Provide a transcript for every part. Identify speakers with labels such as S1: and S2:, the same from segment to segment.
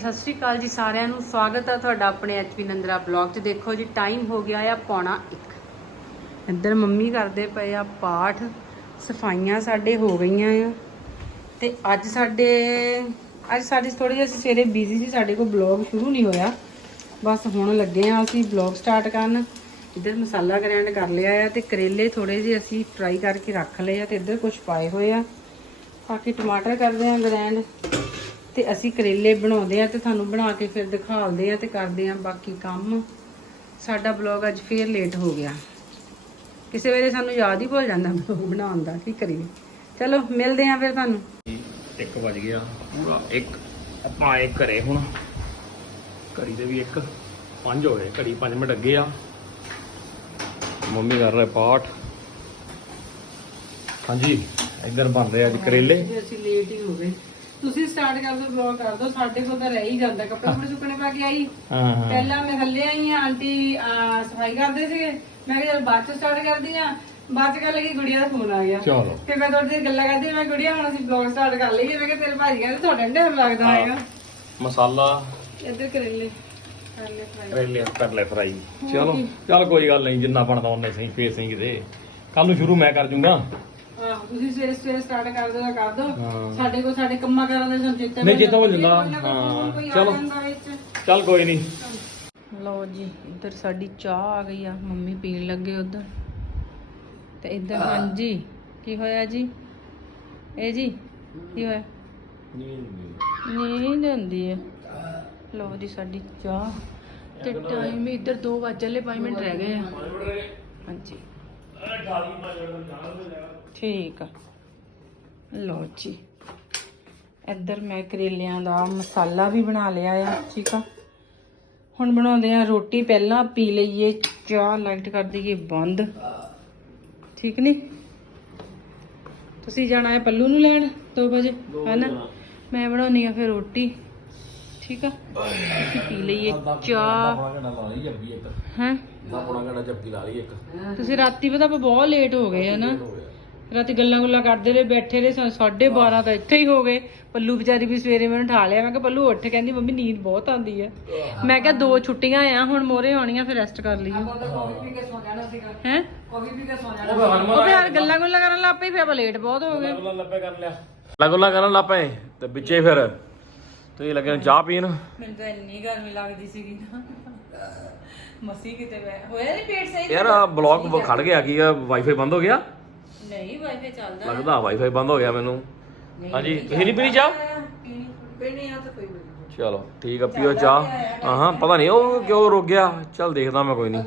S1: ਸਤਿ ਸ਼੍ਰੀ ਅਕਾਲ ਜੀ ਸਾਰਿਆਂ ਨੂੰ। ਸਵਾਗਤ ਆ ਤੁਹਾਡਾ ਆਪਣੇ ਐਚਪੀ ਨੰਦਰਾ ਬਲੌਗ 'ਚ। ਦੇਖੋ ਜੀ ਟਾਈਮ ਹੋ ਗਿਆ ਆ ਪੌਣਾ 1 ਇੱਧਰ ਮੰਮੀ ਕਰਦੇ ਪਏ ਆ ਪਾਠ। ਸਫਾਈਆਂ ਸਾਡੇ ਹੋ ਗਈਆਂ ਆ। ਤੇ ਅੱਜ ਸਾਡੇ, ਅੱਜ ਸਾਡੀ ਥੋੜੀ ਜਿਹੀ ਅਸੀਂ ਸਵੇਰੇ ਬਿਜ਼ੀ ਸੀ, ਸਾਡੇ ਕੋਲ ਬਲੌਗ ਸ਼ੁਰੂ ਨਹੀਂ ਹੋਇਆ। ਬਸ ਹੁਣ ਲੱਗੇ ਆ ਅਸੀਂ ਬਲੌਗ ਸਟਾਰਟ ਕਰਨ। ਇੱਧਰ ਮਸਾਲਾ ਗ੍ਰੈਂਡ ਕਰ ਲਿਆ ਆ ਤੇ ਕਰੇਲੇ ਥੋੜੇ ਜਿਹੇ ਅਸੀਂ ਫਰਾਈ ਕਰਕੇ ਰੱਖ ਲਏ ਆ ਤੇ ਇੱਧਰ ਕੁਝ ਪਾਏ ਹੋਏ ਆ। ਬਾਕੀ ਟਮਾਟਰ ਕਰਦੇ ਆ ਗ੍ਰੈਂਡ ਤੇ ਅਸੀਂ ਕਰੇਲੇ ਬਣਾਉਂਦੇ ਆ ਤੇ ਤੁਹਾਨੂੰ ਬਣਾ ਕੇ ਫਿਰ ਦਿਖਾਉਂਦੇ ਆ ਤੇ ਕਰਦੇ ਆ ਬਾਕੀ ਕੰਮ। ਸਾਡਾ ਬਲੌਗ ਅੱਜ ਫੇਰ ਲੇਟ ਹੋ ਗਿਆ। ਕਿਸੇ ਵੇਲੇ ਸਾਨੂੰ ਯਾਦ ਹੀ ਭੁੱਲ ਜਾਂਦਾ ਬਲੌਗ ਬਣਾਉਣ ਦਾ ਕੀ ਕਰੀਏ। ਚਲੋ ਮਿਲਦੇ ਆ ਫਿਰ ਤੁਹਾਨੂੰ।
S2: 1 ਵਜ ਗਿਆ ਪੂਰਾ 1 ਆਪਾਂ ਆਏ ਘਰੇ ਹੁਣ। ਘੜੀ ਦੇ ਵੀ 1 5 ਹੋ ਗਏ ਘੜੀ 5 ਮਿੰਟ ਅੱਗੇ ਆ। ਮੰਮੀ ਕਰ ਰਹੇ ਪਾਠ। ਹਾਂਜੀ ਇੱਧਰ ਬਣ ਰਹੇ ਅੱਜ ਕਰੇਲੇ।
S1: ਅਸੀਂ ਲੇਟ ਹੀ ਹੋ ਗਏ। ਤੁਸੀਂ ਸਟਾਰਟ ਕਰ ਦਿਓ ਬਲੌਗ ਕਰ ਦਿਓ ਸਾਡੇ ਕੋਲ ਤਾਂ ਰਹਿ ਹੀ ਜਾਂਦਾ ਕੱਪੜੇ ਕੁਪੜੇ ਸੁੱਕਣੇ ਪਾ ਕੇ ਆਈ।
S2: ਹਾਂ ਹਾਂ।
S1: ਪਹਿਲਾਂ ਮੈਂ ਥੱਲੇ ਆਈ ਆ ਆਂਟੀ ਅਹ, ਸਫ਼ਾਈ ਕਰਦੇ ਸੀਗੇ। ਮੈਂ ਕਿਹਾ ਚਲ ਬਾਅਦ ਚ ਸਟਾਰਟ ਕਰਦੀ ਆ। ਬਾਅਦ ਚ ਕਰ ਲੱਗੀ ਗੁੜੀਆ ਦਾ ਫੋਨ ਆ ਗਿਆ।
S2: ਚਲੋ।
S1: ਤੇ ਮੈਂ ਤੁਹਾਡੇ ਨਾਲ ਗੱਲਾਂ ਕਰਦੀ ਮੈਂ ਗੁੜੀਆ ਹੁਣ ਅਸੀਂ ਬਲੌਗ ਸਟਾਰਟ ਕਰ ਲਈਏ। ਮੈਂ ਕਿਹਾ ਤੇਰੇ ਭਾਜੀ ਕਹਿੰਦੇ ਤੁਹਾਡਾ ਨੀ ਟਾਈਮ ਲੱਗਦਾ ਹੈਗਾ।
S2: ਮਸਾਲਾ।
S1: ਇੱਧਰ ਕਰੇਲੇ
S2: ਕਰੇਲੇ ਕਰ ਲੈ ਫਰਾਈ ਚਲੋ ਚਲ ਕੋਈ ਗੱਲ ਨਹੀਂ ਜਿੰਨਾ ਬਣਦਾ ਉਹਨੇ ਸਹੀ ਫੇਰ ਸਹੀ ਕਿਤੇ। ਕੱਲ ਨੂੰ ਸ਼ੁਰੂ ਮੈਂ ਕਰ ਜੂੰਗਾ।
S1: ਆਹ ਤੁਸੀਂ ਸਵੇਰੇ ਸਵੇਰੇ ਸਟਾਰਟ ਕਰ ਦਿਓ ਤਾਂ ਕਰ ਦਿਓ।
S2: ਹਾਂ।
S1: ਸਾਡੇ ਕੋਲ ਸਾਡੇ ਕੰਮਾਂ ਕਰਾਂ ਦਾ ਸਾਨੂੰ ਚੇਤਾ
S2: ਨਹੀਂ, ਚੇਤਾ ਭੁੱਲ
S1: ਕੋਈ
S2: ਜਾਂਦਾ। ਹਾਂ, ਚਲੋ। ਕੋਈ ਨਹੀਂ।
S1: ਲਓ ਜੀ ਇੱਧਰ ਸਾਡੀ ਚਾਹ ਆ ਗਈ ਆ। ਮੰਮੀ ਪੀਣ ਲੱਗੇ ਉਧਰ। ਤੇ ਇੱਧਰ ਹਾਂਜੀ ਕੀ ਹੋਇਆ ਜੀ? ਇਹ ਜੀ ਕੀ ਹੋਇਆ? ਨੀਂਦ ਆਉਂਦੀ ਹੈ ਲਓ ਜੀ ਸਾਡੀ ਚਾਹ। ਤੇ ਟਾਈਮ ਇੱਧਰ 2 ਵਜੇ 5 ਮਿੰਟ ਰਹਿ ਗਏ ਆ। ਹਾਂਜੀ। ਠੀਕ ਆ। ਲਓ ਜੀ। ਇੱਧਰ ਮੈਂ ਕਰੇਲਿਆਂ ਦਾ ਮਸਾਲਾ ਵੀ ਬਣਾ ਲਿਆ ਆ ਠੀਕ ਆ। ਹੁਣ ਬਣਾਉਂਦੇ ਆ ਰੋਟੀ ਪਹਿਲਾਂ ਪੀ ਲਈਏ ਚਾਹ ਲਾਈਟ ਕਰ ਦਈਏ ਬੰਦ। ਠੀਕ ਨਹੀਂ ਤੁਸੀਂ ਜਾਣਾ ਹੈ ਪੱਲੂ ਨੂੰ ਲੈਣ? 2 ਵਜੇ ਹੈਨਾ? ਮੈਂ ਬਣਾਉਣੀ ਆ ਫਿਰ ਰੋਟੀ ਠੀਕ ਆ? ਅਸੀਂ ਪੀ ਲਈਏ ਚਾਹ। ਹੈ? ਤੁਸੀਂ ਰਾਤੀ ਪਤਾ ਆਪਾਂ ਬਹੁਤ ਲੇਟ ਹੋ ਗਏ ਹਨਾ ਰਾਤੀ ਗੱਲਾਂ ਗੁੱਲਾਂ ਕਰਦੇ ਰਹੇ ਬੈਠੇ ਰਹੇ 12:30 ਤਾਂ ਇੱਥੇ ਹੀ ਹੋ ਗਏ। ਪੱਲੂ ਵਿਚਾਰੀ ਵੀ ਸਵੇਰੇ ਮੈਨੂੰ ਉਠਾ ਲਿਆ। ਮੈਂ ਕਿਹਾ ਪੱਲੂ ਉੱਠ ਕਹਿੰਦੀ ਮੰਮੀ ਨੀਂਦ ਬਹੁਤ ਆਉਂਦੀ ਹੈ ਮੈਂ ਕਿਹਾ ਦੋ ਛੁੱਟੀਆਂ ਆ ਹੁਣ ਮੋਰੇ ਆਉਣੀਆਂ ਫਿਰ ਰੈਸਟ ਕਰ ਲਈਏ। ਹੈ? ਉਹ ਫਿਰ ਗੱਲਾਂ ਗੁੱਲਾਂ ਕਰਨ ਲੱਗ ਪਈ ਫਿਰ ਲੇਟ ਬਹੁਤ ਹੋ ਗਏ।
S2: ਲਗੋਲਾ ਕਰਨ ਲੱਪੇ ਤੇ ਵਿੱਚੇ ਫਿਰ ਤੁਸੀਂ ਲੱਗੇ ਨੂੰ ਚਾਹ ਪੀਣ।
S1: ਮੈਨੂੰ ਤਾਂ ਇੰਨੀ ਗਰਮੀ ਲੱਗਦੀ ਸੀਗੀ ਨਾ। ਮਸੀ ਕਿਤੇ ਮੈਂ ਹੋਇਆ ਨਹੀਂ ਪੇਟ ਸਹੀ
S2: ਯਾਰ ਆ ਬਲੌਗ ਖੜ ਗਿਆ ਕੀ ਆ? ਵਾਈਫਾਈ ਬੰਦ ਹੋ ਗਿਆ?
S1: ਨਹੀਂ ਵਾਈਫਾਈ ਚੱਲਦਾ
S2: ਲੱਗਦਾ ਵਾਈਫਾਈ ਬੰਦ ਹੋ ਗਿਆ ਮੈਨੂੰ। ਹਾਂਜੀ ਤੁਸੀਂ ਨਹੀਂ ਪੀਣੀ ਚਾਹ?
S1: ਪੀਣੀ ਆ ਤਾਂ ਕੋਈ ਨਹੀਂ।
S2: ਚਲੋ ਠੀਕ ਆ ਪੀਓ ਚਾਹ। ਹਾਂ। ਹਾਂ ਪਤਾ ਨਹੀਂ ਉਹ ਕਿਉਂ ਰੁਕ ਗਿਆ। ਚੱਲ ਦੇਖਦਾ ਮੈਂ ਕੋਈ ਨਹੀਂ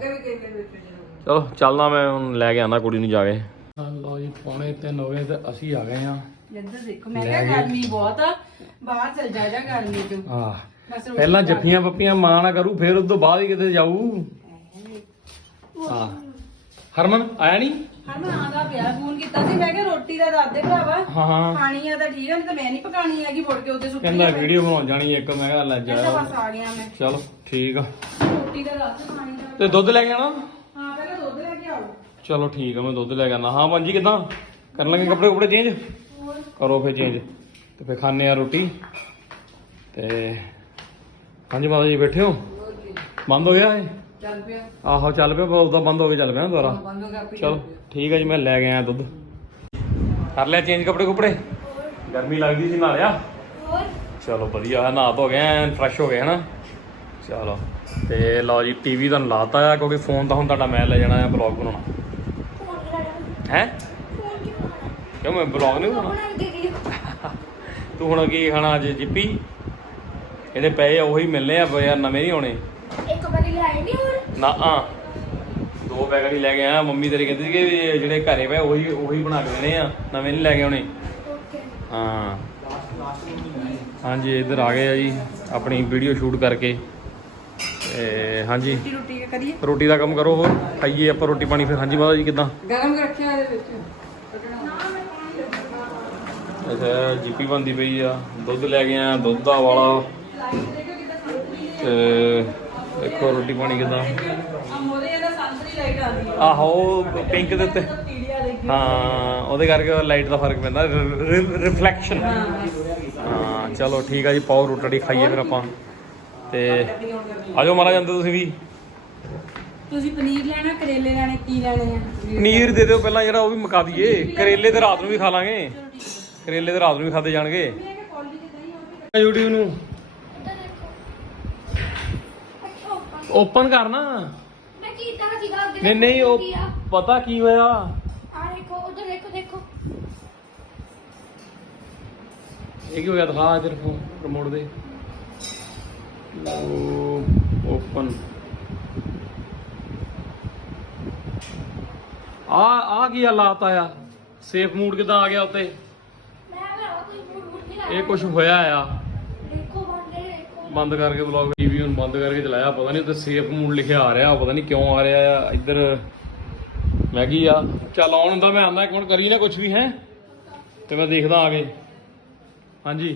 S2: ਚਲੋ ਚੱਲਦਾ ਮੈਂ ਹੁਣ ਲੈ ਕੇ ਆਂਦਾ ਕੁੜੀ ਨੂੰ ਜਾ ਕੇ। ਲਓ ਜੀ ਪੌਣੇ 3 ਹੋ ਗਏ ਤੇ ਅਸੀਂ ਆ ਗਏ ਆ
S1: ਇੱਧਰ ਦੇਖੋ ਮੈਂ ਕਿਹਾ ਗਰਮੀ ਬਹੁਤ ਆ। ਬਾਹਰ ਚਲ ਜਾ ਜਾ ਗਰਮੀ ਚ।
S2: ਆ
S1: ਬਸ
S2: ਪਹਿਲਾਂ ਜੱਫੀਆਂ ਪੱਪੀਆਂ ਮਾਂ ਨਾ ਕਰੂ ਫਿਰ ਉਸ ਤੋਂ ਬਾਅਦ ਹੀ ਕਿਤੇ ਜਾਊ। ਹਾਂ ਹਰਮਨ ਆਇਆ ਨਹੀਂ
S1: ਹਰਮਨ ਆਂਦਾ ਪਿਆ ਫੋਨ ਕੀਤਾ ਸੀ ਮੈਂ ਕਿਹਾ ਰੋਟੀ ਦਾ ਦੱਸ ਦੇ ਭਰਾਵਾ
S2: ਹਾਂ ਹਾਂ।
S1: ਖਾਣੀ ਆ ਤਾਂ ਠੀਕ ਆ ਨਹੀਂ ਤਾਂ ਮੈਂ ਨਹੀਂ ਪਕਾਣੀ ਹੈਗੀ ਮੁੜ ਕੇ ਉੱਤੇ ਸੁੱਟੀ
S2: ਕਹਿੰਦਾ ਵੀਡੀਓ ਬਣਾਉਣ ਜਾਣੀ ਇੱਕ ਮੈਂ ਕਿਹਾ ਲੈ ਜਾ।
S1: ਕਹਿੰਦਾ ਬਸ ਆ ਗਿਆ ਮੈਂ।
S2: ਚਲੋ ਠੀਕ ਆ।
S1: ਰੋਟੀ ਦਾ ਦੱਸ ਖਾਣੀ ਦਾ।
S2: ਤੇ ਦੁੱਧ ਲੈ ਕੇ ਆਣਾ
S1: ਹਾਂ ਪਹਿਲਾਂ ਦੁੱਧ ਲੈ ਕੇ ਆਓ।
S2: ਚਲੋ ਠੀਕ ਆ ਮੈਂ ਦੁੱਧ ਲੈ ਕੇ ਆਣਾ ਹਾਂ ਕਿਦਾਂ? ਕਰਨ ਲੱਗੇ ਕੱਪੜੇ ਕੁਪੜੇ ਚੇਂਜ ਕਰੋ ਫੇਰ ਚੇਂਜ ਤੇ ਫੇਰ ਖਾਣੇ ਆ ਰੋਟੀ। ਤੇ ਹਾਂਜੀ ਮਾਤਾ ਜੀ ਬੈਠੇ ਹੋ? ਬੰਦ ਹੋ ਗਿਆ ਇਹ?
S1: ਚੱਲ ਪਿਆ।
S2: ਆਹੋ ਚੱਲ ਪਿਆ ਬਹੁਤ ਬੰਦ ਹੋ ਗਿਆ ਚੱਲ ਪਿਆ ਨਾ ਦੁਬਾਰਾ।
S1: ਬੰਦ ਹੋ ਗਿਆ
S2: ਚਲੋ ਠੀਕ ਆ ਜੀ ਮੈਂ ਲੈ ਕੇ ਆਇਆ ਦੁੱਧ। ਕਰ ਲਿਆ ਚੇਂਜ ਕੱਪੜੇ ਕੁਪੜੇ? ਗਰਮੀ ਲੱਗਦੀ ਸੀ ਨਾਲਿਆ ਚਲੋ ਵਧੀਆ ਨਹਾ ਧੋ ਗਏ ਐਨ ਫਰੈਸ਼ ਹੋ ਗਏ ਹਨਾ? ਚਲੋ ਤੇ ਲਓ ਜੀ ਟੀਵੀ ਤੁਹਾਨੂੰ ਲਾਤਾ ਆ ਕਿਉਂਕਿ ਫੋਨ ਤਾਂ ਹੁਣ ਤੁਹਾਡਾ ਮੈਂ ਲੈ ਜਾਣਾ ਆ ਬਲੌਗ ਬਣਾਉਣਾ। ਹੈ? ਕਿਉਂ ਮੈਂ ਬਲੌਗ ਨਹੀਂ ਬਣਾਉਣਾ? ਤੂੰ ਹੁਣ ਕੀ ਖਾਣਾ ਅੱਜ ਜਿੱਪੀ ਇਹਦੇ ਪਏ ਆ ਉਹੀ ਮਿਲਨੇ ਆ ਯਾਰ ਨਵੇਂ ਨਹੀਂ ਆਉਣੇ
S3: ਇੱਕ ਵਾਰੀ ਲਾਏ ਨਹੀਂ ਹੋਰ
S2: ਨਾ ਆ ਦੋ ਪੈਕਟ ਹੀ ਲੈ ਕੇ ਆਇਆ ਮੰਮੀ ਤੇਰੀ ਕਹਿੰਦੀ ਸੀ ਕਿ ਜਿਹੜੇ ਘਰੇ ਪਏ ਉਹੀ ਉਹੀ ਬਣਾ ਕੇ ਦੇਣੇ ਆ ਨਵੇਂ ਨਹੀਂ ਲੈ ਕੇ ਆਉਣੇ।
S3: ਓਕੇ
S2: ਹਾਂ। ਹਾਂਜੀ ਇੱਧਰ ਆ ਗਏ ਆ ਜੀ ਆਪਣੀ ਵੀਡੀਓ ਸ਼ੂਟ ਕਰਕੇ। ਤੇ ਹਾਂਜੀ।
S1: ਰੋਟੀ ਰੋਟੀ ਕਰੀਏ?
S2: ਰੋਟੀ ਦਾ ਕੰਮ ਕਰੋ ਹੋਰ ਖਾਈਏ ਆਪਾਂ ਰੋਟੀ ਪਾਣੀ ਫਿਰ। ਹਾਂਜੀ ਮਾਤਾ ਜੀ ਕਿਦਾਂ?
S1: ਗਰਮ ਰੱਖਿਆ ਇਹਦੇ ਵਿੱਚ।
S2: ਅੱਛਾ ਜੀਪੀ ਬੰਦੀ ਪਈ ਆ ਦੁੱਧ ਲੈ ਕੇ ਆ ਦੁੱਧ ਦਾ ਵਾਲਾ। ਤੇ ਦੇਖੋ ਰੋਟੀ ਪਾਣੀ ਕਿਦਾਂ।
S1: ਆ ਮੋਰੇ ਇਹਦਾ ਸੰਤਰੀ ਲਾਈਟ ਆਉਂਦੀ ਆ
S2: ਆਹੋ ਪਿੰਕ ਦੇ ਉੱਤੇ।
S1: ਪੀੜੀਆਂ
S2: ਹਾਂ ਉਹਦੇ ਕਰਕੇ ਲਾਈਟ ਦਾ ਫ਼ਰਕ ਪੈਂਦਾ ਰਿਫਲੈਕਸ਼ਨ ਹਾਂ ਚਲੋ ਠੀਕ ਆ ਜੀ ਪਾਓ ਰੋਟੀ ਖਾਈਏ ਫਿਰ ਆਪਾਂ। ਤੇ ਆਜੋ ਮਾਰਾ ਜਾਂਦੇ ਤੁਸੀਂ ਵੀ।
S1: ਤੁਸੀਂ ਪਨੀਰ ਲੈਣਾ ਕਰੇਲੇ ਲੈਣੇ ਕੀ ਲੈਣੇ ਆ?
S2: ਪਨੀਰ ਦੇ ਦਿਓ ਪਹਿਲਾਂ ਜਿਹੜਾ ਉਹ ਵੀ ਮੁਕਾ ਦਈਏ। ਕਰੇਲੇ ਤੇ ਰਾਤ ਨੂੰ ਵੀ ਖਾ ਲਾਂਗੇ। ਕਰੇਲੇ ਤੇ ਰਾਤ ਨੂੰ ਵੀ ਖਾਦੇ ਜਾਣਗੇ। YouTube ਨੂੰ
S3: ਉੱਧਰ ਦੇਖੋ ਅੱਛਾ ਉੱਪਰ
S2: ਓਪਨ ਕਰਨਾ।
S3: ਮੈਂ ਕੀਤਾ ਸੀਗਾ ਅੱਗੇ
S2: ਨਹੀਂ ਨਹੀਂ ਉਹ
S3: ਕੀ ਆ?
S2: ਪਤਾ ਕੀ ਹੋਇਆ?
S3: ਆ ਦੇਖੋ ਉੱਧਰ ਦੇਖੋ ਦੇਖੋ।
S2: ਇਹ ਕੀ ਹੋ ਗਿਆ? ਦਿਖਾ ਇਧਰ ਰਿਮੋਟ ਦੇ। ਓਪਨ ਆ ਆ ਕੀ ਆ ਲਾਤਾ ਆ? ਸੇਫ ਮੂਡ ਕਿਦਾਂ ਆ ਗਿਆ ਉੱਤੇ?
S3: ਮੈਂ ਕੋਈ ਨਹੀਂ ਲਾਇਆ।
S2: ਇਹ ਕੁਝ ਹੋਇਆ ਆ?
S3: ਦੇਖੋ ਬੰਦੇ ਦੇਖੋ।
S2: ਬੰਦ ਕਰਕੇ ਵਲੌਗ ਟੀਵੀ ਹੁਣ ਬੰਦ ਕਰਕੇ ਚਲਾਇਆ ਪਤਾ ਨਹੀਂ ਉੱਤੇ ਸੇਫ ਮੂਡ ਲਿਖਿਆ ਆ ਰਿਹਾ ਪਤਾ ਨਹੀਂ ਕਿਉਂ ਆ ਰਿਹਾ ਆ ਇੱਧਰ ਮੈਗੀ ਆ। ਚੱਲ ਆਉਣ ਹੁੰਦਾ ਮੈਂ ਆਂਦਾ ਇੱਕ ਮਿੰਟ ਕਰੀ ਨਾ ਕੁਝ ਵੀ ਹੈ? ਤੇ ਮੈਂ ਦੇਖਦਾ ਆ ਕੇ। ਹਾਂਜੀ।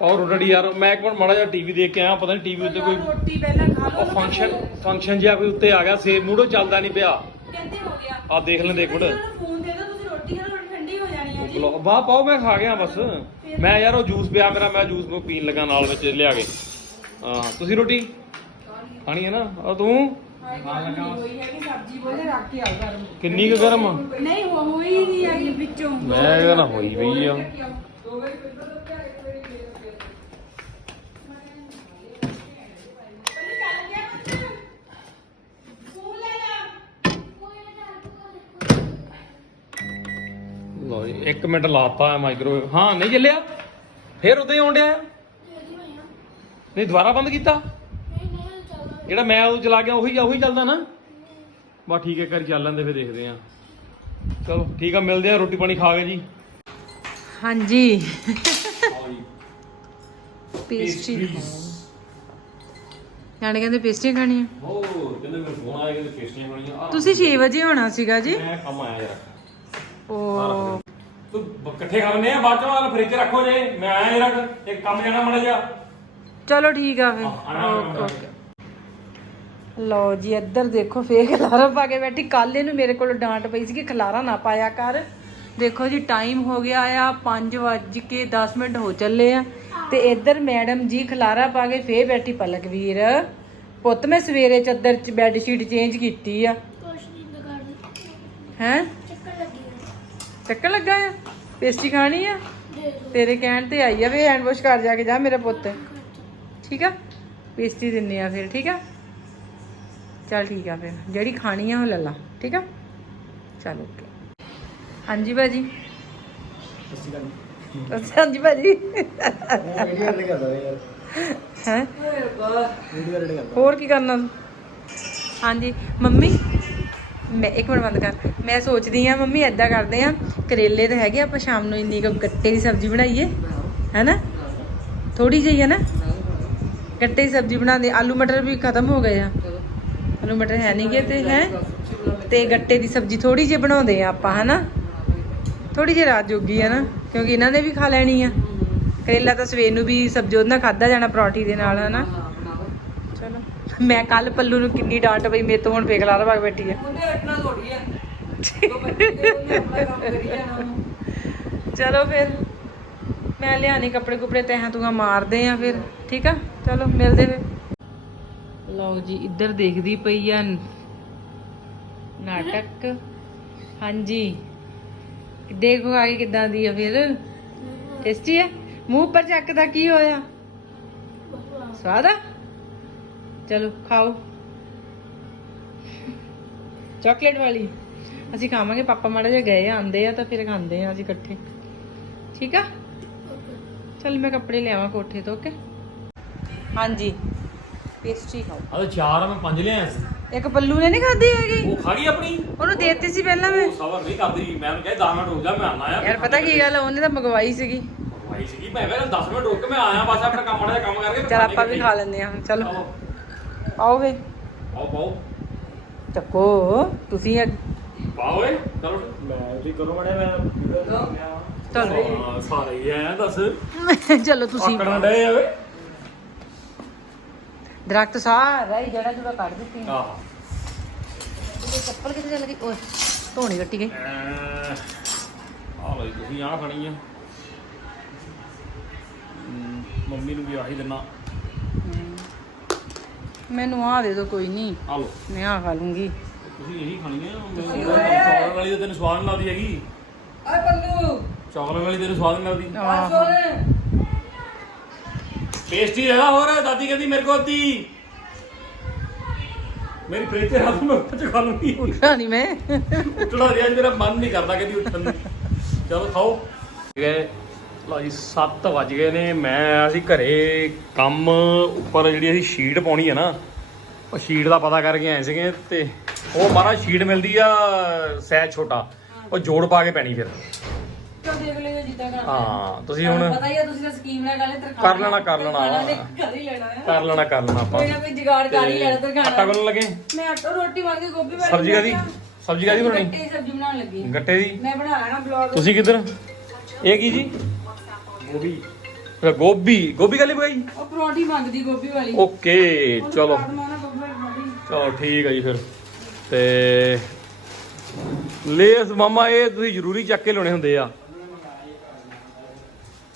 S2: ਔਰ ਰੋਟੀ ਯਾਰ ਮੈਂ ਇੱਕ ਮਿੰਟ ਮਾੜਾ ਜਿਹਾ ਟੀਵੀ ਦੇਖ ਕੇ ਆਇਆ ਪਤਾ ਨਹੀਂ ਟੀਵੀ ਉੱਤੇ ਕੋਈ
S1: ਰੋਟੀ ਪਹਿਲਾਂ ਖਾ
S2: ਉਹ ਫੰਕਸ਼ਨ ਫੰਕਸ਼ਨ ਜਿਹਾ ਕੋਈ ਉੱਤੇ ਆ ਗਿਆ ਸੇਫ ਮੂਡ ਉਹ ਚੱਲਦਾ ਨਹੀਂ ਪਿਆ।
S1: ਕਹਿੰਦੇ ਹੋ ਗਿਆ।
S2: ਆ ਦੇਖ ਲੈਂਦੇ ਇੱਕ ਮਿੰਟ।
S1: ਫੋਨ ਦੇ ਦਿਓ ਤੁਸੀਂ ਰੋਟੀ ਖਾ ਰੋਟੀ ਠੰਡੀ ਹੋ ਜਾਣੀ ਹੈ ਜੀ।
S2: ਵਾਹ ਪਾਓ ਮੈਂ ਖਾ ਗਿਆ ਬਸ। ਮੈਂ ਯਾਰ ਉਹ ਜੂਸ ਪਿਆ ਮੇਰਾ ਮੈਂ ਜੂਸ ਨੂੰ ਪੀਣ ਲੱਗਾ ਨਾਲ ਵਿੱਚ ਲਿਆ ਕੇ। ਹਾਂ ਤੁਸੀਂ ਰੋਟੀ? ਖਾਣੀ ਹੈ ਨਾ? ਔਰ ਤੂੰ?
S1: ਹੋਈ ਹੈ ਕਿ ਸਬਜ਼ੀ ਬੋਲੇ ਰੱਖ ਕੇ ਆਓ ਗਰਮ
S2: ਕਿੰਨੀ ਕੁ ਗਰਮ ਆ?
S1: ਨਹੀਂ ਹੋਈ ਨਹੀਂ ਹੈਗੀ ਵਿੱਚੋਂ।
S2: ਮੈਂ ਕਹਿੰਦਾ ਨਾ ਹੋਈ ਪਈ ਆ। ਲੋ ਜੀ 1 ਮਿੰਟ ਲਾਤਾ ਹੈ ਮਾਈਕ੍ਰੋਵੇਵ ਹਾਂ ਨਹੀਂ ਚੱਲਿਆ? ਫੇਰ ਉਦਾਂ ਹੀ ਆਉਣ ਡਿਆ ਨਹੀਂ ਦੁਬਾਰਾ ਬੰਦ ਕੀਤਾ? ਜਿਹੜਾ ਮੈਂ ਉਹ ਚਲਾ ਗਿਆ ਉਹੀ ਉਹੀ ਚੱਲਦਾ ਨਾ? ਬਸ ਠੀਕ ਹੈ ਕਰੀ ਚੱਲ ਲੈਂਦੇ ਫੇਰ ਦੇਖਦੇ ਆ ਚਲੋ ਠੀਕ ਆ ਮਿਲਦੇ ਆ ਰੋਟੀ ਪਾਣੀ ਖਾ ਕੇ ਜੀ।
S1: ਹਾਂਜੀ। ਪੇਸਟਰੀ ਜਾਣੇ ਕਹਿੰਦੇ ਪੇਸਟਰੀ ਖਾਣੀ ਹੈ
S2: ਹੋ ਕਹਿੰਦੇ ਮੇਰੇ ਫੋਨ ਆਇਆ ਕਹਿੰਦੇ ਪੇਸਟੀਆਂ ਬਣੀਆਂ ਆ।
S1: ਤੁਸੀਂ 6 ਵਜੇ ਹੋਣਾ ਸੀਗਾ ਜੀ।
S2: ਮੈਂ ਕੰਮ ਆਇਆ ਯਾਰ
S1: ਉਹ
S2: ਤੂੰ ਬ- ਇਕੱਠੇ ਕਰਨੇ ਆ ਬਾਅਦ ਚੋਂ ਆਹ ਫ੍ਰਿਜ ਰੱਖੋ ਜੇ। ਮੈਂ ਆਇਆ ਯਾਰ ਇੱਕ ਕੰਮ ਜਾਣਾ ਮੜਾ ਜਾ
S1: ਚਲੋ ਠੀਕ ਆ ਫਿਰ। ਓਕੇ ਓਕੇ ਲਓ ਜੀ ਇੱਧਰ ਦੇਖੋ ਫੇਰ ਖਲਾਰਾ ਪਾ ਕੇ ਬੈਠੀ। ਕੱਲ ਇਹਨੂੰ ਮੇਰੇ ਕੋਲ ਡਾਂਟ ਪਈ ਸੀ ਕਿ ਖਲਾਰਾ ਨਾ ਪਾਇਆ ਕਰ। ਦੇਖੋ ਜੀ ਟਾਈਮ ਹੋ ਗਿਆ ਆ 5 ਵੱਜ ਕੇ 10 ਮਿੰਟ ਹੋ ਚੱਲੇ ਆ। ਤੇ ਇੱਧਰ ਮੈਡਮ ਜੀ ਖਲਾਰਾ ਪਾ ਕੇ ਫੇਰ ਬੈਠੀ ਪਲਕਵੀਰ। ਪੁੱਤ ਮੈਂ ਸਵੇਰੇ ਚੱਦਰ ਚ ਬੈੱਡ ਸ਼ੀਟ ਚੇਂਜ ਕੀਤੀ ਆ।
S3: ਕੁਛ ਨਹੀਂ ਦੁਕਾਨ
S1: ਹੈ?
S3: ਚੱਕਰ ਲੱਗੀ ਹੈ
S1: ਚੱਕਰ ਲੱਗਾ ਆ? ਪੇਸਟੀ ਖਾਣੀ ਆ? ਤੇਰੇ ਕਹਿਣ ਤੇ ਆਈ ਆ ਵੀ ਹੈਂਡ ਵਾਸ਼ ਕਰ ਜਾ ਕੇ ਜਾ ਮੇਰਾ ਪੁੱਤ। ਠੀਕ ਆ? ਪੇਸਟੀ ਦਿੰਨੇ ਆ ਫਿਰ, ਠੀਕ ਆ? ਚਲ ਠੀਕ ਆ ਫਿਰ। ਜਿਹੜੀ ਖਾਣੀ ਆ ਉਹ ਲੈ ਲਾ, ਠੀਕ ਆ? ਚਲ ਓਕੇ। ਹਾਂਜੀ ਭਾਜੀ। ਅੱਛਾ, ਹਾਂਜੀ ਭਾਜੀ। ਹੈ? ਹੋਰ ਕੀ ਕਰਨਾ? ਹਾਂਜੀ, ਮੰਮੀ, ਮੈਂ ਇੱਕ ਮਿੰਟ ਬੰਦ ਕਰ। ਮੈਂ ਸੋਚਦੀ ਆ, ਮੰਮੀ ਐਦਾਂ ਕਰਦੇ ਆ, ਕਰੇਲੇ ਤਾਂ ਹੈਗੇ ਆਪਾਂ ਸ਼ਾਮ ਨੂੰ ਇੰਨੀ ਕੁ ਗੱਟੇ ਦੀ ਸਬਜ਼ੀ ਬਣਾਈਏ। ਹੈਨਾ? ਥੋੜੀ ਜਿਹੀ ਹੈ ਨਾ? ਗੱਟੇ ਦੀ ਸਬਜ਼ੀ ਬਣਾਉਂਦੇ ਆਲੂ ਮਟਰ ਵੀ ਖਤਮ ਹੋ ਗਏ ਆ। ਆਲੂ ਮਟਰ ਹੈ ਨਹੀਂ ਗੇ ਤੇ ਹੈ? ਤੇ ਗੱਟੇ ਦੀ ਸਬਜ਼ੀ ਥੋੜੀ ਜਿਹੀ ਬਣਾਉਂਦੇ ਆ ਆਪਾਂ ਹਨਾ? ਥੋੜੀ ਜਿਹੀ ਰਾਤ ਜੋਗੀ ਆ ਨਾ ਕਿਉਂਕਿ ਇਹਨਾਂ ਨੇ ਵੀ ਖਾ ਲੈਣੀ ਆ। ਕਰੇਲਾ ਤਾਂ ਸਵੇਰ ਨੂੰ ਵੀ ਸਬਜ਼ੀ ਉਹਦੇ ਨਾਲ ਖਾਦਾ ਜਾਣਾ ਪਰੌਂਠੀ ਦੇ ਨਾਲ ਹਨਾ? ਚਲੋ ਮੈਂ ਕੱਲ ਪੱਲੂ ਨੂੰ ਕਿੰਨੀ ਡਾਂਟ ਪਈ ਮੇਰੇ ਤੋਂ ਹੁਣ ਫੇਕ ਲਾ ਰਵਾ ਬੈਠੀ ਆ। ਚਲੋ ਫਿਰ ਮੈਂ ਲਿਆਣੀ ਕੱਪੜੇ ਕੁਪੜੇ ਤਹਾਂ ਤੂੰ ਮਾਰਦੇ ਆ ਫਿਰ। ਠੀਕ ਆ? ਚਲੋ, ਮਿਲਦੇ ਫਿਰ। ਲਓ ਜੀ, ਇੱਧਰ ਦੇਖਦੀ ਪਈ ਆ ਨਾਟਕ। ਹਾਂਜੀ। ਦੇਖੋ ਆਗੇ ਕਿਦਾਂ ਦੀ ਆ ਫਿਰ। ਟੇਸਟੀ ਆ? ਮੂੰਹ ਉੱਪਰ ਚੱਕਦਾ ਕੀ ਹੋਇਆ? ਸਵਾਦ ਆ? ਚਲੋ, ਖਾਓ। ਚਾਕਲੇਟ ਵਾਲੀ। ਅਸੀਂ ਖਾਵਾਂਗੇ, ਪਾਪਾ ਮਾੜਾ ਜਿਹਾ ਗਏ ਆਂਦੇ ਆ ਤਾਂ ਫਿਰ ਖਾਂਦੇ ਆ ਅਸੀਂ ਇਕੱਠੇ। ਠੀਕ ਆ? ਚਲ ਮੈਂ ਕੱਪੜੇ ਲਿਆਵਾਂ ਕੋਠੇ ਤੋਂ ਓਕੇ ਹਾਂਜੀ। ਪੇਸਟਰੀ ਖਾਓ।
S2: ਤਾਂ ਚਾਰ ਆ ਮੈਂ ਪੰਜ ਲਿਆਇਆ ਸੀ।
S1: ਇੱਕ ਪੱਲੂ ਨੇ ਨਹੀਂ ਖਾਧੀ ਹੈਗੀ?
S2: ਉਹ ਖਾ ਗਈ ਆਪਣੀ?
S1: ਉਹਨੂੰ ਦੇਤੀ ਸੀ ਪਹਿਲਾਂ ਮੈਂ।
S2: ਉਹ ਸਬਰ ਨਹੀਂ ਕਰਦੀ। ਮੈਂ ਉਹਨੂੰ ਕਿਹਾ 10 ਮਿੰਟ ਰੁਕ ਜਾ ਮੈਂ ਆਣਾ ਆ।
S1: ਯਾਰ ਪਤਾ ਕੀ ਗੱਲ ਆ, ਉਹਨੇ ਤਾਂ ਮੰਗਵਾਈ ਸੀਗੀ।
S2: ਭਾਈ ਸੀਗੀ। ਮੈਂ ਕਿਹਾ 10 ਮਿੰਟ ਰੁਕ ਕੇ ਮੈਂ ਆਇਆ ਬਸ ਆਪਣਾ ਕੰਮ ਮਾੜਾ ਜਿਹਾ ਕੰਮ ਕਰਕੇ
S1: ਚਲ ਆਪਾਂ ਵੀ ਖਾ ਲੈਂਦੇ ਹਾਂ ਚਲੋ
S2: ਚਲੋ।
S1: ਆਓ। ਵੇ
S2: ਆਓ ਪਾਓ।
S1: ਚੱਕੋ ਤੁਸੀਂ ਅੱਜ-
S2: ਪਾਓ ਓਏ ਚਲੋ। ਮੈਂ ਤੁਸੀਂ ਕਰੋ ਮੜਿਆ ਮੈਂ
S1: ਚਲੋ।
S2: ਹਾਂ, ਸਾਰੇ ਹੀ ਆਇਆ ਦੱਸ।
S1: ਚਲੋ ਤੁਸੀਂ
S2: ਆਕੜਨ ਡਏ ਆ ਓਏ।
S1: ਦਰਖਤ ਸਾਰਾ ਹੀ ਜੜਾ ਜੁੜਾ ਕੱਢ ਦਿੱਤੀ।
S2: ਆਹ।
S1: ਇਹ ਚੱਪਲ ਕਿੱਥੇ ਚੱਲ ਗਈ? ਓਏ ਧੋਣੀ ਕੱਟੀ ਗਈ।
S2: ਆ ਜੀ, ਤੁਸੀਂ ਆਹ ਖਾਣੀ ਆ। ਮੰਮੀ ਨੂੰ ਵੀ ਆਹੀ ਦਿਨਾ।
S1: ਮੈਨੂੰ ਆ ਦੇ ਦੋ ਕੋਈ ਨਹੀਂ।
S2: ਆ ਲਓ।
S1: ਮੈਂ ਆ ਖਾ ਲੂੰਗੀ।
S2: ਤੁਸੀਂ ਇਹੀ ਖਾਣੀ ਹੈ ਚਾਕਲੇਟ ਵਾਲੀ ਤਾਂ ਤੈਨੂੰ ਸਵਾਦ ਨਹੀਂ ਲੱਗਦੀ ਹੈਗੀ।
S4: ਆ ਪੱਲੂ
S2: ਚਾਕਲੇਟ ਵਾਲੀ ਤੈਨੂੰ ਸਵਾਦ ਨਹੀਂ ਲੱਗਦੀ।
S4: ਆ ਸੋਨੇ
S2: ਪੇਸਟੀ ਲੈਣਾ ਹੋਰ ਦਾਦੀ ਕਹਿੰਦੀ ਮੇਰੇ ਕੋਲ ਅੱਧੀ। ਮੇਰੀ ਫ੍ਰਿਜ ਤੇ ਹੱਥ ਮੈਂ ਉੱਚ ਖਾ ਲੂੰਗੀ।
S1: ਨਹੀਂ ਮੈਂ।
S2: ਉੱਠਣਾ ਰਿਹਾ ਮੇਰਾ ਮਨ ਨਹੀਂ ਕਰਦਾ ਕਹਿੰਦੀ ਉੱਠਣ ਨੂੰ। ਚਲੋ ਖਾਓ। ਗਏ ਲਓ ਜੀ 7 ਵੱਜ ਗਏ ਨੇ। ਮੈਂ ਆਇਆ ਸੀ ਘਰੇ ਕੰਮ ਉੱਪਰ ਜਿਹੜੀ ਅਸੀਂ ਸ਼ੀਟ ਪਾਉਣੀ ਹੈ ਨਾ ਉਹ ਸ਼ੀਟ ਦਾ ਪਤਾ ਕਰਕੇ ਆਏ ਸੀਗੇ ਤੇ ਉਹ ਮਾਰਾ ਸ਼ੀਟ ਮਿਲਦੀ ਆ ਸਹਿਜ ਛੋਟਾ। ਉਹ ਜੋੜ ਪਾ ਕੇ ਪੈਣੀ ਫਿਰ।
S4: ਦੇਖ ਲਿਓ ਜਿੱਦਾਂ ਕਰਨਾ
S2: ਹਾਂ? ਤੁਸੀਂ ਹੁਣ
S4: ਪਤਾ ਹੀ ਆ ਤੁਸੀਂ ਤਾਂ ਸਕੀਮ ਨਾਲ ਗੱਲ
S2: ਕਰ ਲੈਣਾ, ਕਰ ਲੈਣਾ।
S4: ਕਰ ਹੀ ਲੈਣਾ ਹੈ।
S2: ਕਰ ਲੈਣਾ ਕਰ ਲੈਣਾ ਆਪਾਂ।
S4: ਕੋਈ ਨਾ ਕੋਈ ਜੁਗਾੜ ਕਰ ਹੀ ਲੈਣਾ ਤੇ
S2: ਆਟਾ ਗੁੰਨਣ ਲੱਗੇ?
S4: ਮੈਂ ਆਟੋ ਰੋਟੀ ਬਣ ਕੇ ਗੋਭੀ ਵਾਲੀ
S2: ਸਬਜ਼ੀ ਕਾਦੀ ਸਬਜ਼ੀ ਕਾਦੀ ਬਣਾਉਣੀ?
S4: ਗੱਟੇ ਦੀ ਸਬਜ਼ੀ ਬਣਾਉਣ ਲੱਗੀ।
S2: ਗੱਟੇ ਦੀ?
S4: ਮੈਂ ਬਣਾ ਲੈਣਾ ਬਲੌਗ
S2: ਤੁਸੀਂ ਕਿੱਧਰ? ਇਹ ਕੀ ਜੀ? ਗੋਭੀ। ਗੋਭੀ। ਗੋਭੀ ਕਾਲੀ ਪਕਾਈ?
S4: ਉਹ ਪਰੌਂਠੀ ਮੰਗਦੀ ਗੋਭੀ ਵਾਲੀ।
S2: ਓਕੇ ਚਲੋ। ਚਲੋ ਠੀਕ ਹੈ ਜੀ ਫਿਰ। ਤੇ ਲੇਸ ਮਾਮਾ ਇਹ ਤੁਸੀਂ ਜ਼ਰੂਰੀ ਚੱਕ ਕੇ ਲਾਉਣੇ ਹੁੰਦੇ ਆ।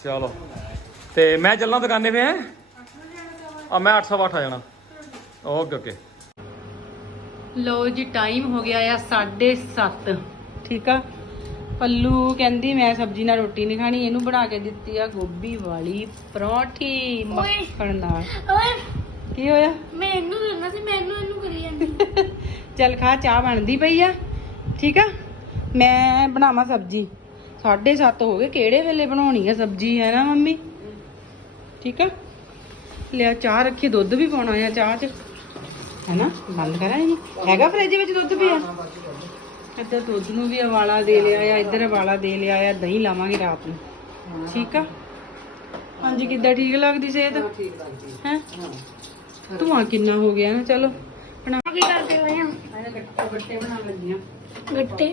S2: ਚਲੋ। ਤੇ ਮੈਂ ਚੱਲਾਂ ਦੁਕਾਨੇ 'ਤੇ ਹੈ? ਆ ਮੈਂ 808 ਆ ਜਾਣਾ। Okay okay.
S1: ਲੋ ਜੀ ਟਾਈਮ ਹੋ ਗਿਆ ਆ 7:30 ਠੀਕ ਆ? ਪੱਲੂ ਕਹਿੰਦੀ ਮੈਂ ਸਬਜ਼ੀ ਨਾਲ ਰੋਟੀ ਨਹੀਂ ਖਾਣੀ। ਇਹਨੂੰ ਬਣਾ ਕੇ ਦਿੱਤੀ ਆ ਗੋਭੀ ਵਾਲੀ ਪਰੌਂਠੀ ਮੱਖਣ ਨਾਲ
S3: ਓਏ।
S1: ਕੀ ਹੋਇਆ?
S3: ਮੈਂ ਇਹਨੂੰ ਦੇਣਾ ਸੀ ਮੈਨੂੰ ਇਹਨੂੰ ਕਰੀ ਜਾਂਦੀ।
S1: ਚੱਲ ਖਾ ਚਾਹ ਬਣਦੀ ਪਈ ਆ। ਠੀਕ ਆ? ਮੈਂ ਬਣਾਵਾਂ ਸਬਜ਼ੀ। 7:30 ਹੋ ਗਏ। ਕਿਹੜੇ ਵੇਲੇ ਬਣਾਉਣੀ ਆ ਸਬਜ਼ੀ? ਹੈ ਨਾ ਮੰਮੀ? ਠੀਕ ਆ? ਲਿਆ ਚਾਹ ਰੱਖੀ ਦੁੱਧ ਵੀ ਪਾਉਣਾ ਆ ਚਾਹ 'ਚ। ਹੈਨਾ ਬੰਦ ਕਰਾਂ ਜੀ ਹੈਗਾ ਫ੍ਰਿਜ ਵਿੱਚ ਦੁੱਧ ਵੀ ਆ ਇੱਧਰ ਦੁੱਧ ਨੂੰ ਵੀ ਉਬਾਲਾ ਦੇ ਲਿਆ ਆ ਇੱਧਰ ਉਬਾਲਾ ਦੇ ਲਿਆ ਆ ਦਹੀਂ ਲਾਵਾਂਗੇ ਰਾਤ ਨੂੰ। ਠੀਕ ਆ? ਹਾਂਜੀ ਕਿੱਦਾਂ ਠੀਕ ਲੱਗਦੀ ਸਿਹਤ? ਹੈ ਧੂਆਂ ਕਿੰਨਾ ਹੋ ਗਿਆ ਨਾ ਚਲੋ। ਬਣਾ
S3: ਕੀ ਕਰਦੇ ਹੋਏ ਆ?
S1: ਗੱਟੇ ਬਣਾਉਣ ਲੱਗੀਆਂ
S3: ਗੱਟੇ?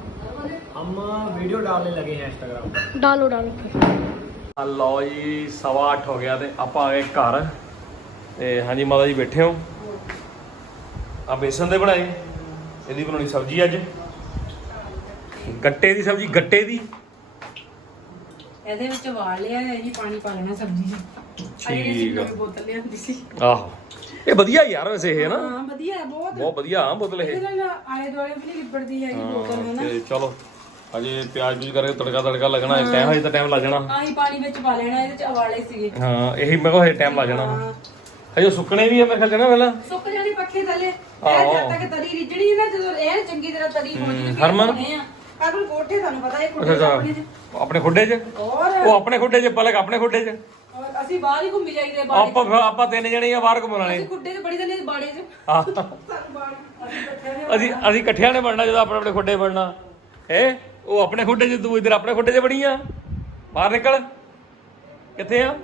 S5: हम वीडियो डालने लगे हैं इंस्टाग्राम पर
S3: डालो डालो फिर
S2: ਆ ਲਓ ਜੀ ਸਵਾ ਅੱਠ ਹੋ ਗਿਆ ਤੇ ਆਪਾਂ ਆ ਗਏ ਘਰ ਤੇ ਹਾਂਜੀ ਮਾਤਾ ਜੀ ਬੈਠੇ ਹੋ ਆ ਬੇਸਨ ਦੇ ਬਣਾਏ ਇਹਦੀ ਬਣਾਉਣੀ ਸਬਜ਼ੀ ਅੱਜ ਗੱਟੇ ਦੀ ਸਬਜ਼ੀ ਗੱਟੇ ਦੀ
S1: ਇਹਦੇ ਵਿੱਚ ਵਾਲ ਲਿਆ ਹੈ ਜੀ ਪਾਣੀ ਪਾ ਲੈਣਾ ਸਬਜ਼ੀ 'ਚ
S2: ਠੀਕ ਆ
S1: ਬੋਤਲ ਲਿਆਂਦੀ ਸੀ
S2: ਆਹੋ ਇਹ ਵਧੀਆ ਯਾਰ ਵੈਸੇ ਇਹ ਨਾ
S1: ਹਾਂ ਵਧੀਆ ਹੈ ਬਹੁਤ
S2: ਬਹੁਤ ਵਧੀਆ ਆ ਬੋਤਲ ਇਹ
S1: ਇਹਦੇ ਨਾਲ ਆਲੇ ਦੁਆਲੇ ਵੀ ਨਹੀਂ ਲਿਬੜਦੀ ਹੈਗੀ ਬੋਤਲ ਹੈ ਨਾ
S2: ਤੇ ਚਲੋ ਅਜੇ ਪਿਆਜ਼ ਪੂਜ ਕਰਕੇ ਤੜਕਾ ਤੜਕਾ ਲੱਗਣਾ ਹੈ ਟਾਈਮ ਹਜੇ ਤਾਂ ਟਾਈਮ ਲੱਗ ਜਾਣਾ।
S1: ਆਹੀ ਪਾਣੀ ਵਿੱਚ ਪਾ ਲੈਣਾ ਇਹਦੇ ਚ ਉਬਾਲੇ ਸੀਗੇ।
S2: ਹਾਂ ਇਹੀ ਮੈਂ ਕਿਹਾ ਹਜੇ ਟਾਈਮ ਲੱਗ ਜਾਣਾ। ਹਜੇ ਸੁੱਕਣੇ ਵੀ ਆ ਮੇਰੇ ਖਿਆਲ ਚ ਨਾ ਪਹਿਲਾਂ।
S1: ਸੁੱਕ ਜਾਣੀ ਪੱਖੇ ਥੱਲੇ। ਇਹ। ਜਦ ਤੱਕ ਤਰੀ ਰਿਜਣੀ ਨਾ ਜਦੋਂ ਇਹ ਚੰਗੀ ਤਰ੍ਹਾਂ ਤਰੀ ਹੋ ਜੂਗੀ ਫਿਰ
S2: ਹਰਮਨ?
S1: ਕਾਬਲ ਕੋਠੇ ਤੁਹਾਨੂੰ ਪਤਾ ਇਹ ਕੋਠੇ ਆਪਣੇ
S2: ਅੱਛਾ। ਆਪਣੇ ਖੁੱਡੇ 'ਚ? ਉਹ ਆਪਣੇ ਖੁੱਡੇ 'ਚ ਪਲਕ ਆਪਣੇ ਖੁੱਡੇ 'ਚ।
S1: ਅਸੀਂ ਬਾਹਰ ਹੀ ਘੁੰਮੀ ਜਾਈਦੇ ਬਾੜੇ
S2: ਆਪਾਂ ਫਿਰ- ਆਪਾਂ ਤਿੰਨ ਜਣੇ ਆ ਬਾਹਰ ਘੁੰਮਣ ਵਾਲੇ।
S1: ਅਸੀਂ ਖੁੱਡੇ 'ਚ ਬੜੀ ਜਨੇ ਬਾੜੇ 'ਚ।
S2: ਹਾਂ।
S1: ਅਸੀਂ
S2: ਅਸੀਂ ਇਕੱਠਿਆਂ ਨੇ ਬਣਨਾ ਜਦੋਂ ਆਪਣੇ ਆਪਣੇ ਖੁੱਡੇ ਬਣਨਾ। ਹੈ? ਉਹ ਆਪਣੇ ਖੁੱਡੇ 'ਚ, ਤੂੰ ਇਧਰ ਆਪਣੇ ਖੁੱਡੇ 'ਚ ਬੜੀ ਆ। ਬਾਹਰ ਨਿਕਲ। ਕਿੱਥੇ ਆ?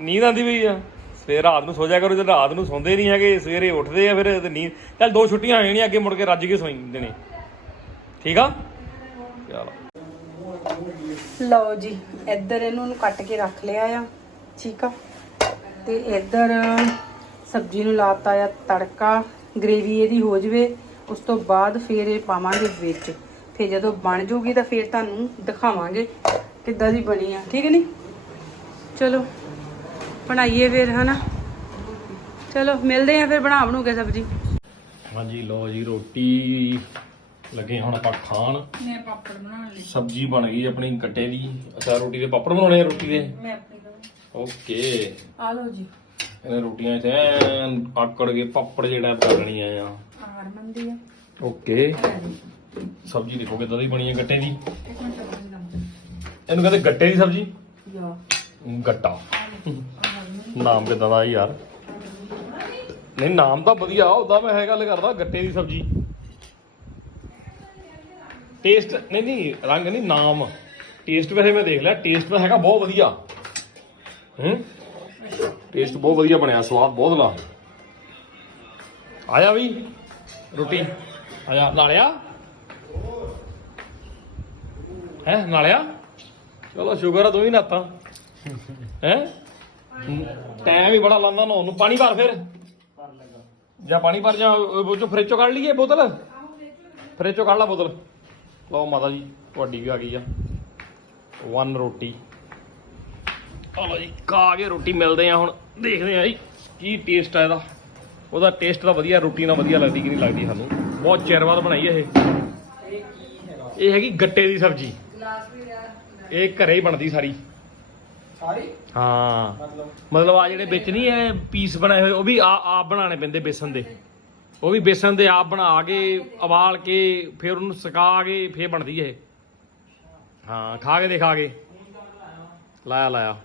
S2: ਨੀਂਦ ਆਂਦੀ ਪਈ ਆ। ਸਵੇਰ ਰਾਤ ਨੂੰ ਸੋ ਜਾ ਕਰੋ, ਜਦ ਰਾਤ ਨੂੰ ਸੌਂਦੇ ਨਹੀਂ ਹੈਗੇ, ਸਵੇਰੇ ਉੱਠਦੇ ਆ ਫਿਰ ਤੇ ਨੀਂਦ ਚੱਲ ਦੋ ਛੁੱਟੀਆਂ ਹੋ ਜਾਣੀਆਂ ਅੱਗੇ ਮੁੜ ਕੇ ਰੱਜ ਕੇ ਸੌਂ ਜਾਂਦੇ ਠੀਕ ਆ? ਚਲੋ।
S1: ਲਓ ਜੀ, ਇੱਧਰ ਇਹਨੂੰ ਨੂੰ ਕੱਟ ਕੇ ਰੱਖ ਲਿਆ ਆ। ਠੀਕ ਆ? ਤੇ ਇੱਧਰ ਸਬਜ਼ੀ ਨੂੰ ਲਾਤਾ ਆ ਤੜਕਾ, ਗ੍ਰੇਵੀ ਇਹਦੀ ਹੋ ਜਵੇ। ਉਸ ਤੋਂ ਬਾਅਦ ਫਿਰ ਇਹ ਪਾਵਾਂਗੇ ਵਿੱਚ। ਫਿਰ ਜਦੋਂ ਬਣ ਜੂਗੀ ਤਾਂ ਫਿਰ ਤੁਹਾਨੂੰ ਦਿਖਾਵਾਂਗੇ ਕਿੱਦਾਂ ਦੀ ਬਣੀ ਆ। ਠੀਕ ਨਹੀਂ ਚਲੋ ਬਣਾਈਏ ਫਿਰ ਹਨਾ? ਚਲੋ ਮਿਲਦੇ ਆ ਫਿਰ ਬਣਾ ਬਣੂਗੇ ਸਬਜ਼ੀ।
S2: ਹਾਂਜੀ ਲੋ ਜੀ ਰੋਟੀ ਲੱਗੇ ਹੁਣ ਆਪਾਂ ਖਾਣ।
S1: ਮੈਂ ਪਾਪੜ ਬਣਾਉਣ ਲਈ
S2: ਸਬਜ਼ੀ ਬਣ ਗਈ ਆਪਣੀ ਗੱਟੇ ਦੀ। ਅੱਛਾ ਰੋਟੀ ਦੇ ਪਾਪੜ ਬਣਾਉਣੇ ਆ ਰੋਟੀ ਦੇ?
S1: ਮੈਂ ਆਪਣੀ
S2: ਓਕੇ।
S1: ਆ ਲਓ ਜੀ।
S2: ਇਹਨਾਂ ਰੋਟੀਆਂ 'ਚ ਐਨ ਆਕੜ ਕੇ ਪਾਪੜ ਜਿਹੜਾ ਕਰਨੀਆਂ ਆ।
S1: ਹਰਮਨ ਦੀ ਆ।
S2: ਓਕੇ। ਸਬਜ਼ੀ ਦੇਖੋ ਕਿੱਦਾਂ ਦੀ ਬਣੀ ਹੈ ਗੱਟੇ ਦੀ।
S1: ਇੱਕ ਮਿੰਟ
S2: ਇਹਨੂੰ ਕਹਿੰਦੇ ਗੱਟੇ ਦੀ ਸਬਜ਼ੀ?
S1: ਯਾ।
S2: ਗੱਟਾ। ਨਾਮ ਕਿੱਦਾਂ ਦਾ ਯਾਰ? ਨਹੀਂ ਨਾਮ ਤਾਂ ਵਧੀਆ ਉਹਦਾ ਮੈਂ ਹੈ ਗੱਲ ਕਰਦਾ ਗੱਟੇ ਦੀ ਸਬਜ਼ੀ। ਟੇਸਟ ਨਹੀਂ ਨਹੀਂ ਰੰਗ ਨਹੀਂ ਨਾਮ। ਟੇਸਟ ਵੈਸੇ ਮੈਂ ਦੇਖ ਲਿਆ ਟੇਸਟ ਤਾਂ ਹੈਗਾ ਬਹੁਤ ਵਧੀਆ। ਹੂੰ? ਟੇਸਟ ਬਹੁਤ ਵਧੀਆ ਬਣਿਆ ਸਵਾਦ ਬਹੁਤ ਲਾ। ਆਇਆ ਵੀ? ਰੋਟੀ। ਆਇਆ। ਨਾਲਿਆ? ਹੈ, ਨਾਲਿਆ? ਚਲੋ, ਸ਼ੁਕਰ ਆ, ਤੂੰ ਵੀ ਨਾਤਾ। ਹੈ? ਟਾਈਮ ਹੀ ਬੜਾ ਲਾਂਦਾ ਨਾ। ਉਹਨੂੰ ਪਾਣੀ ਭਰ ਫਿਰ। ਜਾਂ ਪਾਣੀ ਭਰ ਜਾਂ ਉਹ ਚੋਂ ਫਰਿੱਜ ਚੋਂ ਕੱਢ ਲਈਏ ਬੋਤਲ? ਫਰਿੱਜ ਚੋਂ ਕੱਢ ਲਾ ਬੋਤਲ। ਲਓ ਮਾਤਾ ਜੀ, ਤੁਹਾਡੀ ਵੀ ਆ ਗਈ ਆ। ਵਨ ਰੋਟੀ। ਆ ਲਓ ਜੀ, ਖਾ ਕੇ ਰੋਟੀ ਮਿਲਦੇ ਆ ਹੁਣ। ਦੇਖਦੇ ਆ ਜੀ, ਕੀ ਟੇਸਟ ਆ ਇਹਦਾ। ਉਹਦਾ ਟੇਸਟ ਤਾਂ ਵਧੀਆ ਰੋਟੀ ਨਾਲ ਵਧੀਆ ਲੱਗਦੀ ਕਿ ਨਹੀਂ ਲੱਗਦੀ ਸਾਨੂੰ। ਬਹੁਤ ਚਿਰ ਬਾਅਦ ਬਣਾਈ ਇਹ। ਇਹ ਹੈਗੀ ਗੱਟੇ ਦੀ ਸਬਜ਼ੀ। ਇਹ ਘਰੇ ਹੀ ਬਣਦੀ ਸਾਰੀ।
S5: ਸਾਰੀ?
S2: ਹਾਂ।
S5: ਮਤਲਬ?
S2: ਆ ਜਿਹੜੇ ਵਿੱਚ ਨਹੀਂ ਇਹ ਪੀਸ ਬਣਾਏ ਹੋਏ ਉਹ ਵੀ ਆ ਆਪ ਬਣਾਉਣੇ ਪੈਂਦੇ ਬੇਸਨ ਦੇ। ਉਹ ਵੀ ਬੇਸਨ ਦੇ ਆਪ ਬਣਾ ਕੇ ਉਬਾਲ ਕੇ ਫਿਰ ਉਹਨੂੰ ਸੁਕਾ ਕੇ ਫਿਰ ਬਣਦੀ ਇਹ। ਹਾਂ ਖਾ ਕੇ ਦਿਖਾ ਕੇ ਲਾਇਆ ਲਾਇਆ।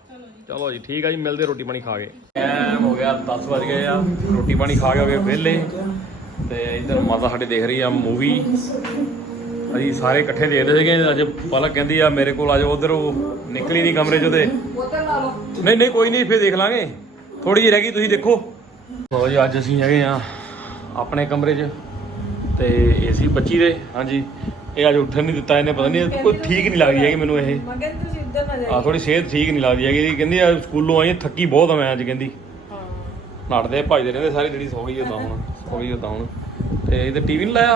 S2: ਚਲੋ ਜੀ ਠੀਕ ਆ ਜੀ ਮਿਲਦੇ ਰੋਟੀ ਪਾਣੀ ਖਾ ਕੇ। ਟਾਈਮ ਹੋ ਗਿਆ 10 ਵਜ ਗਏ ਆ ਰੋਟੀ ਪਾਣੀ ਖਾ ਕੇ ਹੋ ਗਏ ਵਿਹਲੇ। ਤੇ ਇਧਰ ਮਾਤਾ ਸਾਡੇ ਦੇਖ ਰਹੀ ਆ ਮੂਵੀ ਅਸੀਂ ਸਾਰੇ ਇਕੱਠੇ ਦੇਖਦੇ ਸੀਗੇ ਅੱਜ ਪਲਕ ਕਹਿੰਦੀ ਆ ਮੇਰੇ ਕੋਲ ਆ ਜਾਓ ਉਧਰ ਉਹ ਨਿਕਲੀ ਨਹੀਂ ਕਮਰੇ ਚੋਂ ਤੇ ਨਹੀਂ ਨਹੀਂ ਕੋਈ ਨਹੀਂ ਫੇਰ ਦੇਖ ਲਾਂਗੇ। ਥੋੜੀ ਜਿਹੀ ਰਹਿ ਗਈ ਤੁਸੀਂ ਦੇਖੋ। ਲੋ ਜੀ ਅੱਜ ਅਸੀਂ ਹੈਗੇ ਆ ਆਪਣੇ ਕਮਰੇ 'ਚ ਤੇ ਏਸੀ 25 ਦੇ ਹਾਂਜੀ। ਇਹ ਅੱਜ ਉੱਠਣ ਨਹੀਂ ਦਿੱਤਾ ਇਹਨੇ ਪਤਾ ਨਹੀਂ ਕੋਈ ਠੀਕ ਨਹੀਂ ਲੱਗਦੀ ਹੈਗੀ ਮੈਨੂੰ ਇਹ। ਆ ਥੋੜੀ ਸਿਹਤ ਠੀਕ ਨਹੀਂ ਲੱਗਦੀ ਹੈਗੀ ਕਹਿੰਦੀ ਆ ਸਕੂਲੋਂ ਆਈ ਥੱਕੀ ਬਹੁਤ ਆ ਮੈਂ ਅੱਜ ਕਹਿੰਦੀ। ਨੱਠਦੇ ਭੱਜਦੇ ਰਹਿੰਦੇ ਸਾਰੀ ਜਿਹੜੀ ਸੌ ਗਈ ਉਦਾਂ ਹੁਣ ਸੌ ਗਈ ਉਦਾਂ ਹੁਣ। ਤੇ ਇਹਦੇ ਟੀਵੀ ਨਹੀਂ ਲਾਇਆ?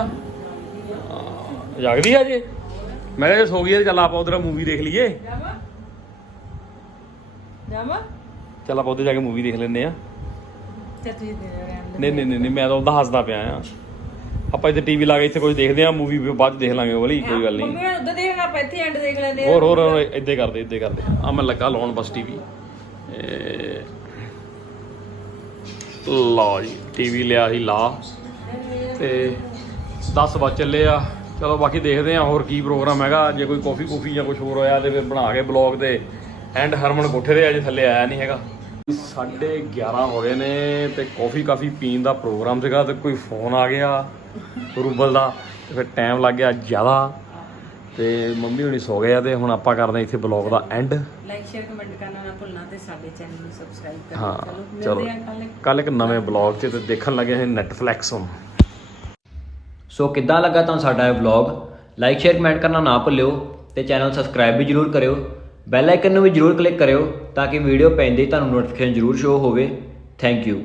S2: ਹਾਂ, ਜਾਗਦੀ ਆ ਜੇ ਮੈਂ ਕਿਹਾ ਜੇ ਸੌ ਗਈ ਆ ਤੇ ਚੱਲ ਆਪਾਂ ਉਧਰ ਮੂਵੀ ਦੇਖ ਲਈਏ।
S1: ਜਾਮਾ
S2: ਚੱਲ ਆਪਾਂ ਉੱਧਰ ਜਾ ਕੇ ਮੂਵੀ ਦੇਖ ਲੈਂਦੇ ਆ।
S1: ਤੇ ਤੁਸੀਂ ਦੇ ਰਹਿਣ
S2: ਨਹੀਂ ਨਹੀਂ ਨਹੀਂ ਨਹੀਂ, ਮੈਂ ਤਾਂ ਉਹਦਾ ਹੱਸਦਾ ਪਿਆ ਆ। ਆਪਾਂ ਇੱਥੇ ਟੀਵੀ ਲਾ ਕੇ ਇੱਥੇ ਕੁਝ ਦੇਖਦੇ ਆ ਮੂਵੀ ਬਾਅਦ ਚ ਦੇਖ ਲਾਂਗੇ ਵਾਲੀ ਕੋਈ ਗੱਲ ਨਹੀਂ।
S1: ਮੰਮੀ ਹੁਣ ਉੱਧਰ ਦੇਖਣਾ ਆਪਾਂ ਇੱਥੇ ਐਂਡ ਦੇਖ ਲੈਂਦੇ
S2: ਹੋਰ ਹੋਰ ਹੋਰ ਇੱਦਾਂ ਹੀ ਕਰਦੇ ਇੱਦਾਂ ਹੀ ਕਰਦੇ। ਆ ਮੈਂ ਲੱਗਾ ਲਾਉਣ ਬਸ ਟੀਵੀ ਲਓ ਜੀ ਟੀਵੀ ਲਿਆ ਸੀ ਲਾ। ਤੇ 10 ਵਜ ਚੱਲੇ ਆ। ਚਲੋ ਬਾਕੀ ਦੇਖਦੇ ਆ ਹੋਰ ਕੀ ਪ੍ਰੋਗਰਾਮ ਹੈਗਾ। ਜੇ ਕੋਈ ਕਾਫੀ ਕੂਫੀ ਜਾਂ ਕੁਝ ਹੋਰ ਹੋਇਆ ਤੇ ਫਿਰ ਬਣਾ ਕੇ ਬਲੌਗ ਤੇ ਐਂਡ ਹਰਮਨ ਕੋਠੇ ਤੇ ਅਜੇ ਥੱਲੇ ਆਇਆ ਨਹੀਂ ਹੈਗਾ। ਸਾਢੇ 11 ਹੋ ਗਏ ਨੇ ਤੇ ਕਾਫੀ ਕਾਫੀ ਪੀਣ ਦਾ ਪ੍ਰੋਗਰਾਮ ਸੀਗਾ ਤੇ ਕੋਈ ਫੋਨ ਆ ਗਿਆ। ਰੂਬਲ ਦਾ ਤੇ ਫਿਰ ਟਾਈਮ ਲੱਗ ਗਿਆ ਜ਼ਿਆਦਾ। ਤੇ ਮੰਮੀ ਹੁਣੀ ਸੋ ਗਏ ਆ ਤੇ ਹੁਣ ਆਪਾਂ ਕਰਦੇ ਇੱਥੇ ਬਲੌਗ ਦਾ ਐਂਡ
S1: ਲਾਈਕ ਸ਼ੇਅਰ ਕਮੈਂਟ ਕਰਨਾ ਨਾ ਭੁੱਲਣਾ ਤੇ ਸਾਡੇ ਚੈਨਲ ਨੂੰ ਸਬਸਕ੍ਰਾਈਬ ਕਰਨਾ ਚਲੋ
S2: ਚਲੋ
S1: ਮਿਲਦੇ ਆ ਕੱਲ
S2: ਕੱਲ ਇੱਕ ਨਵੇਂ ਬਲੌਗ 'ਚ ਤੇ ਦੇਖਣ ਲੱਗੇ ਹਾਂ ਨੈਟਫਲਿਕਸ ਹੁਣ।
S6: ਸੋ ਕਿੱਦਾਂ ਲੱਗਾ ਤੁਹਾਨੂੰ ਸਾਡਾ ਇਹ ਵਲੌਗ ਲਾਈਕ ਸ਼ੇਅਰ ਕਮੈਂਟ ਕਰਨਾ ਨਾ ਭੁੱਲਿਓ ਤੇ ਚੈਨਲ ਸਬਸਕ੍ਰਾਈਬ ਵੀ ਜਰੂਰ ਕਰਿਓ। ਬੈਲ ਆਈਕਨ ਨੂੰ ਵੀ ਜਰੂਰ ਕਲਿੱਕ ਕਰਿਓ ਤਾਂ ਕਿ ਵੀਡੀਓ ਪੈਂਦੇ ਹੀ ਤੁਹਾਨੂੰ ਨੋਟੀਫਿਕੇਸ਼ਨ ਜਰੂਰ ਸ਼ੋ ਹੋਵੇ। Thank you